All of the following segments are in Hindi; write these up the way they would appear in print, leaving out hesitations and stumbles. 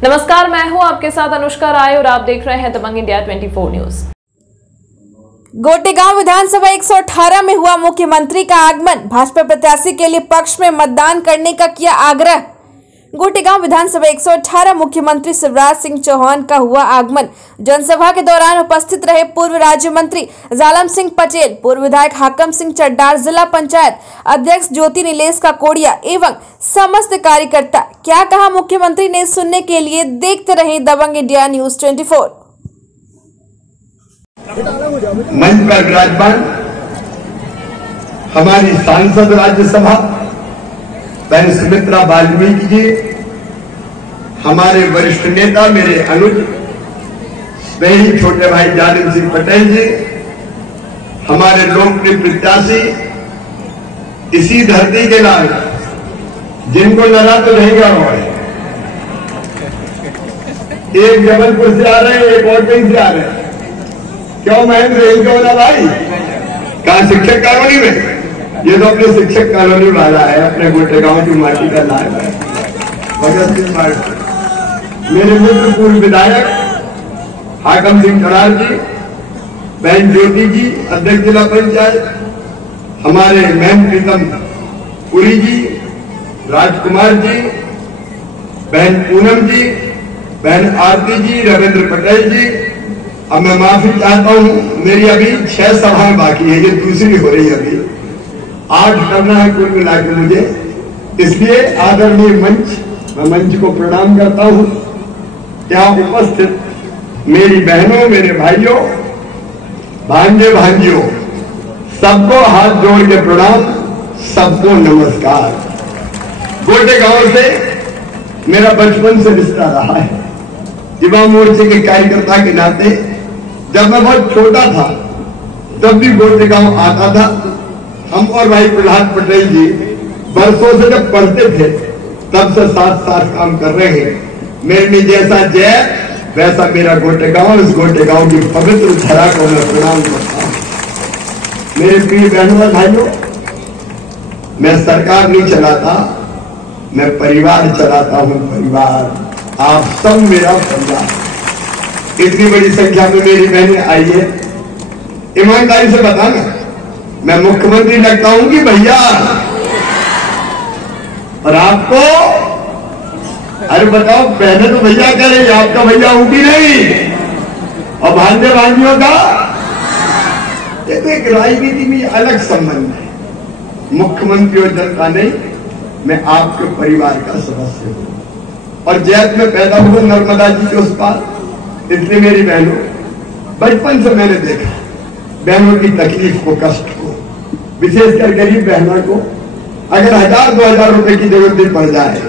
नमस्कार, मैं हूं आपके साथ अनुष्का राय और आप देख रहे हैं दबंग इंडिया 24 न्यूज। गोटेगांव विधानसभा 118 में हुआ मुख्यमंत्री का आगमन। भाजपा प्रत्याशी के लिए पक्ष में मतदान करने का किया आग्रह। गोटेगांव विधानसभा 118 मुख्यमंत्री शिवराज सिंह चौहान का हुआ आगमन। जनसभा के दौरान उपस्थित रहे पूर्व राज्य मंत्री जालम सिंह पटेल, पूर्व विधायक हाकम सिंह चड्डार, जिला पंचायत अध्यक्ष ज्योति नीलेश काकोड़िया एवं समस्त कार्यकर्ता। क्या कहा मुख्यमंत्री ने, सुनने के लिए देखते रहे दबंग इंडिया न्यूज 24। मंच पर विराजमान हमारी सांसद राज्यसभा बहन सुमित्रा वाल्मीकि जी, हमारे वरिष्ठ नेता मेरे अनुज स्नेही छोटे भाई जालिम सिंह पटेल जी, हमारे लोकप्रिय प्रत्याशी इसी धरती के लाल, जिनको लड़ा तो रहेगा और एक जबलपुर से आ रहे हैं, एक और कहीं से आ रहे हैं। क्यों महेंद्र, इनको बोला भाई कहा शिक्षक कॉलोनी में, ये तो अपने शिक्षक कॉलोनी वाला है, अपने गोटेगांव की माटी का लाल है। भगत सिंह पार्टी मेरे मित्र पूर्व विधायक हाकम सिंह चड्डार जी, बहन ज्योति जी अध्यक्ष जिला पंचायत, हमारे महन प्रीतम पुरी जी, राजकुमार जी, बहन पूनम जी, बहन आरती जी, रविंद्र पटेल जी। अब मैं माफी चाहता हूं, मेरी अभी 6 सभाएं बाकी है, ये दूसरी हो रही है, अभी 8 करना है कुल मिला के मुझे। इसलिए आदरणीय मंच, मैं मंच को प्रणाम करता हूं। यहाँ उपस्थित मेरी बहनों, मेरे भाइयों, भांजे भांजियों, सबको हाथ जोड़ के प्रणाम, सबको नमस्कार। गोटेगांव से मेरा बचपन से रिश्ता रहा है। युवा मोर्चे के कार्यकर्ता के नाते जब मैं बहुत छोटा था तब भी गोटेगांव आता था। हम और भाई प्रहलाद पटेल जी बरसों से जब पढ़ते थे तब से साथ काम कर रहे हैं। मेरे लिए जैसा जय वैसा मेरा गोटेगांव, इस गोटेगांव की पवित्र धरा को मैं प्रणाम करता हूं। मेरे प्रिय बहनों और भाइयों, मैं सरकार नहीं चलाता, मैं परिवार चलाता हूं। परिवार, आप सब मेरा परिवार। इतनी बड़ी संख्या में मेरी बहनें आई है। ईमानदारी से बताना, मैं मुख्यमंत्री लगता हूं कि भैया? और आपको, अरे बताओ, पहले तो भैया करेंगे, आपका भैया हूं कि नहीं? और भांजे भांजियों का ये तो एक राजनीति में अलग संबंध है। मुख्यमंत्री और जनता नहीं, मैं आपके परिवार का सदस्य हूं। और जैत में पैदा हुआ, नर्मदा जी के उस पार। इसलिए मेरी बहनों, बचपन से मैंने देखा बहनों की तकलीफ को, कष्ट को, विशेषकर गरीब बहनों को। अगर 1000-2000 रुपए की जरूरत भी पड़ जाए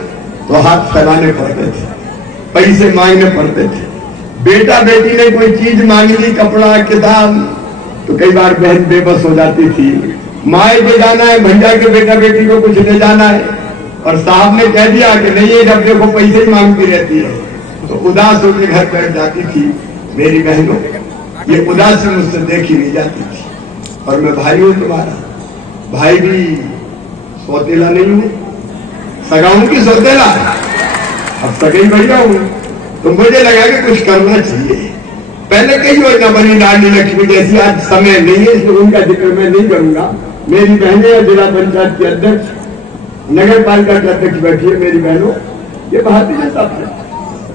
तो हाथ फैलाने पड़ते थे, पैसे मांगने पड़ते थे। बेटा बेटी ने कोई चीज मांग ली, कपड़ा किताब, तो कई बार बहन बेबस हो जाती थी। माए के जाना है, भैया के बेटा बेटी को कुछ ले जाना है, और साहब ने कह दिया कि नहीं, ये जब देखो पैसे ही मांगती रहती है, तो उदास होकर घर बैठ जाती थी। मेरी बहनों, ये उदासी मुझसे देखी नहीं जाती थी। और मैं भाई हूं तुम्हारा, भाई भी सौतेला नहीं हूं, सगा हूं कि सौतेला? अब सगई भैया हूं, तो मुझे लगा कि कुछ करना चाहिए। पहले कई योजना बनी, लाडली लक्ष्मी जैसी, आज समय नहीं है इसलिए उनका जिक्र मैं नहीं करूंगा। मेरी बहनें जिला पंचायत की अध्यक्ष, नगर पालिका के अध्यक्ष बैठी है। मेरी बहनों, ये भारतीय जनता पार्टी,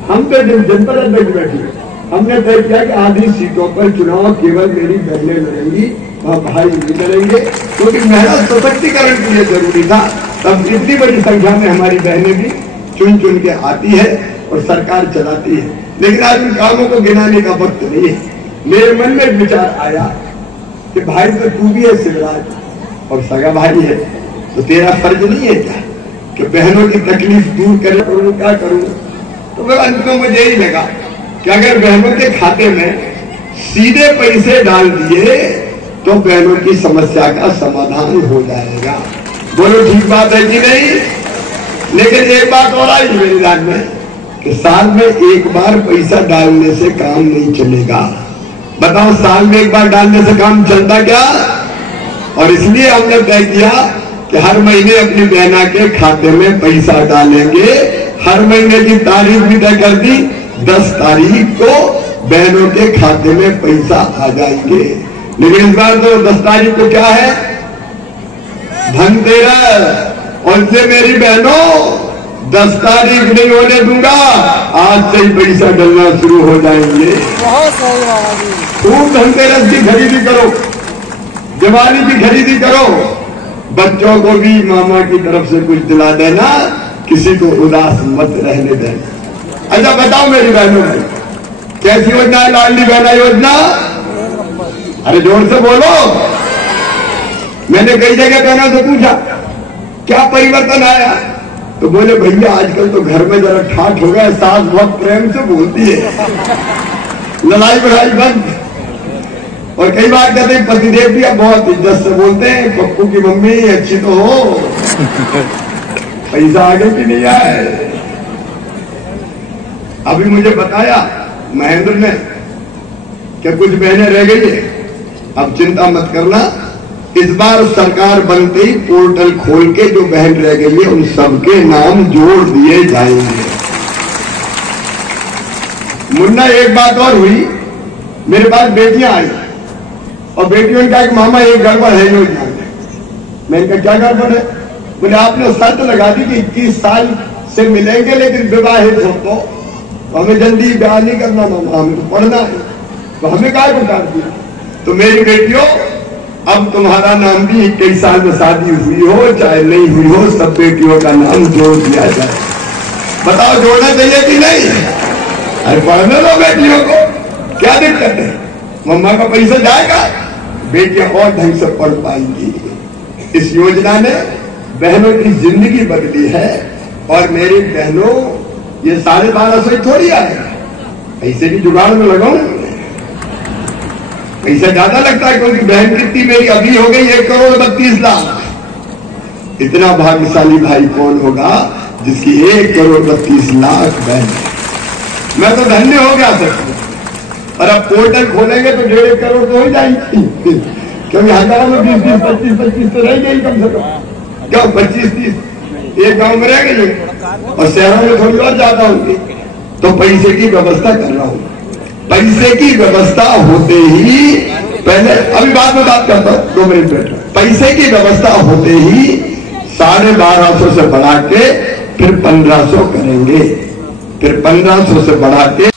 हम तो जनपद अध्यक्ष बैठी है। हमने तय किया कि आधी सीटों पर चुनाव केवल मेरी बहनें लड़ेंगी, वहां भाई नहीं लड़ेंगे, क्योंकि महिला सशक्तिकरण के लिए जरूरी था। तब इतनी बड़ी संख्या में हमारी बहनें भी चुन चुन के आती है और सरकार चलाती है। लेकिन आज उन कामों को गिनाने का वक्त नहीं है। मेरे मन में एक विचार आया कि भाई तो तू भी है शिवराज, और सगा भाई है, तो तेरा फर्ज नहीं है क्या कि बहनों की तकलीफ दूर करे? करूं क्या करूं? तो वह अंत में मुझे ही लगा कि अगर बहनों के खाते में सीधे पैसे डाल दिए तो बहनों की समस्या का समाधान हो जाएगा। बोलो ठीक बात है कि नहीं? लेकिन एक बात और आई मेरे ध्यान में कि साल में एक बार पैसा डालने से काम नहीं चलेगा। बताओ, साल में एक बार डालने से काम चलता क्या? और इसलिए हमने तय किया कि हर महीने अपनी बहना के खाते में पैसा डालेंगे हर महीने की तारीख भी तय कर दी, 10 तारीख को बहनों के खाते में पैसा आ जाएंगे। लेकिन इस बार तो 10 तारीख को क्या है, धनतेरस। और इसलिए मेरी बहनों 10 तारीख नहीं होने दूंगा, आज से ही पैसा डलना शुरू हो जाएंगे। बहुत सही बाबा जी। खूब धनतेरस की खरीदी करो, दिवाली की खरीदी करो, बच्चों को भी मामा की तरफ से कुछ दिला देना, किसी को उदास मत रहने देना। अच्छा बताओ मेरी बहनों में कैसी योजना है लाडली बहना योजना? अरे जोर से बोलो। मैंने कई जगह बहनों से पूछा क्या परिवर्तन आया, तो बोले भैया आजकल तो घर में जरा ठाठ हो गया, सास बहुत प्रेम से बोलती है, लड़ाई बढ़ाई बंद। और कई बार कहते हैं पतिदेव भी अब बहुत इज्जत से बोलते हैं, पप्पू की मम्मी अच्छी तो हो, पैसा आगे कि नहीं आए। अभी मुझे बताया महेंद्र ने कि कुछ बहनें रह गई है, अब चिंता मत करना, इस बार सरकार बनते ही पोर्टल खोल के जो बहन रह गई है उन सबके नाम जोड़ दिए जाएंगे। मुन्ना एक बात और हुई, मेरे पास बेटियां आई और बेटियों का एक मामा एक गड़बड़ है योजना में। मैं इनका क्या गड़बड़ है? बोले आपने शर्त लगा दी कि 21 साल से मिलेंगे लेकिन विवाहित हो तो हमें जल्दी ब्याह नहीं करना मामा, हमें तो पढ़ना है, तो हमें क्या उतार दिया। तो मेरी बेटियों अब तुम्हारा नाम भी 21 साल में शादी हुई हो चाहे नहीं हुई हो, सब बेटियों का नाम जोड़ दिया जाए। बताओ जोड़ना चाहिए कि नहीं? अरे पढ़ने दो बेटियों को, क्या दिक्कत है? मम्मा का पैसा जाएगा, बेटियां और ढंग से पढ़ पाएंगी। इस योजना ने बहनों की जिंदगी बदली है। और मेरी बहनों ये 1250 थोड़ी आए, पैसे की जुगाड़ में लगाऊं, पैसा ज्यादा लगता है क्योंकि बहन कितनी मेरी अभी हो गई 1,32,00,000। इतना भाग्यशाली भाई कौन होगा जिसकी 1,32,00,000 बहन। मैं तो धन्य हो गया सर। और अब पोर्टल खोलेंगे तो 1.5 करोड़ तो हो जाएंगी, क्योंकि हजारों में 20-20, 25-25 तो रह गई कम से कम। क्यों 25-30 एक गांव में रह गई और शहरों में थोड़ी और ज्यादा होगी। तो पैसे की व्यवस्था कर रहा हूं, पैसे की व्यवस्था होते ही पहले, अभी बाद में बात करता हूं, 2 मिनट बैठो। पैसे की व्यवस्था होते ही 1250 से बढ़ा के फिर 1500 करेंगे, फिर 1500 से बढ़ा के